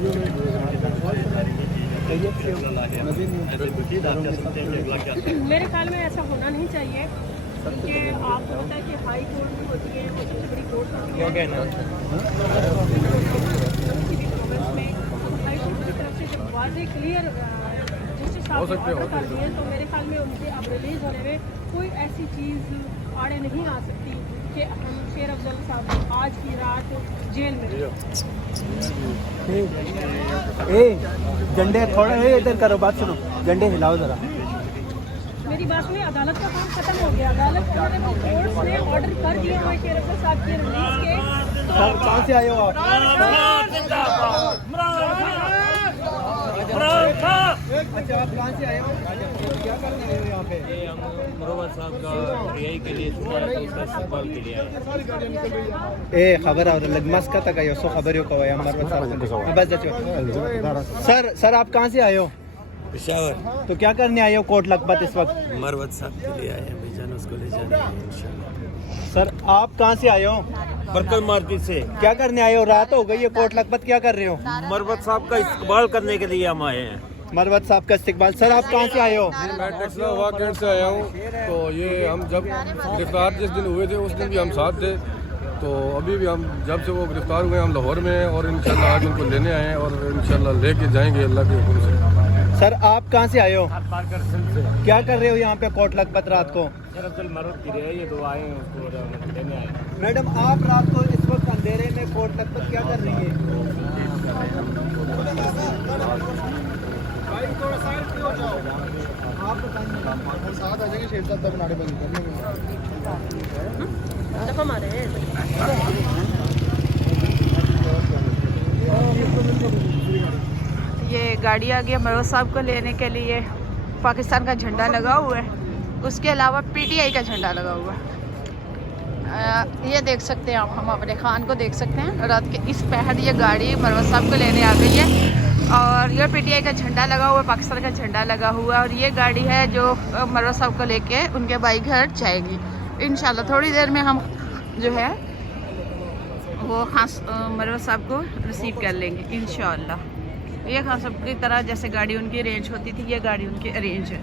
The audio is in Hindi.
मेरे ख्याल में ऐसा होना नहीं चाहिए, क्योंकि आपको पता है कि हाई कोर्ट भी होती है, वो सबसे बड़ी कोर्ट होती है में हाई कोर्ट की तरफ से जब वाज़ेह क्लियर जस्टिस साहब ने ऑर्डर कर दिए, तो मेरे ख्याल में उनके अब रिलीज़ होने में कोई ऐसी चीज़ आड़े नहीं आ सकती कि हम शेर अफजल साहब आज की रात जेल में। झंडे थोड़ा इधर करो, बात सुनो, झंडे हिलाओ जरा। मेरी बात में अदालत का काम खत्म हो गया। अदालत कोर्ट ने ऑर्डर कर दिए हुए शेर अफजल साहब के रिलीज के। सर कहाँ से आए हो आप? अच्छा, आप कहाँ से आए हो? क्या करने आए हो यहाँ पे? मरोवत साहब का रिहाई के लिए उसका इस्तेमाल के लिए ए खबर और लगमस का तक आयो सो खबर यो कहो मरोवत साहब बस सर आप कहाँ से आए हो? पेशावर। तो क्या करने आए हो कोट लखपत इस वक्त? मरोवत साहब के लिए आए हैं, बेचान उसको ले जाने हैं इंशाल्लाह। सर आप कहाँ से आए हो? बरकत मार्केट से। क्या करने आए हो? रात हो गई है कोट लखपत, क्या कर रहे हो? मरोवत साहब का इस्तेमाल करने के लिए हम आए हैं। मरवत साहब का इस्तेमाल। सर आप कहाँ से आए हो? मैं टेक्सला वाकैंड से आया हूँ। तो ये हम जब गिरफ्तार जिस दिन हुए थे उस दिन भी हम साथ थे, तो अभी भी हम जब से वो गिरफ्तार हुए हम लाहौर में हैं और इंशाल्लाह आज उनको लेने आए हैं और इंशाल्लाह लेके जाएंगे अल्लाह के हुक्म से। सर आप कहाँ से आए हो? क्या कर रहे हो यहाँ पे कोट लखपत रात को? मैडम आप रात को इस वक्त अंधेरे में कोट लखपत क्या कर रही है? आप साथ आ जाएंगे शेर साहब तक नारेबाजी कर लेंगे। ये गाड़ी आ गई मरोज साहब को लेने के लिए। पाकिस्तान का झंडा लगा हुआ है, उसके अलावा पीटीआई का झंडा लगा हुआ है। ये देख सकते हैं आप, हम अपने खान को देख सकते हैं। रात के इस पहर ये गाड़ी मरोज साहब को लेने आ गई है और ये पीटीआई का झंडा लगा हुआ है, पाकिस्तान का झंडा लगा हुआ है। और ये गाड़ी है जो मरोज साहब को लेके उनके भाई घर जाएगी इंशाल्लाह। थोड़ी देर में हम जो है वो खास मरोज साहब को रिसीव कर लेंगे इंशाल्लाह। ये खान साहब की तरह जैसे गाड़ी उनकी अरेंज होती थी, ये गाड़ी उनकी अरेंज है।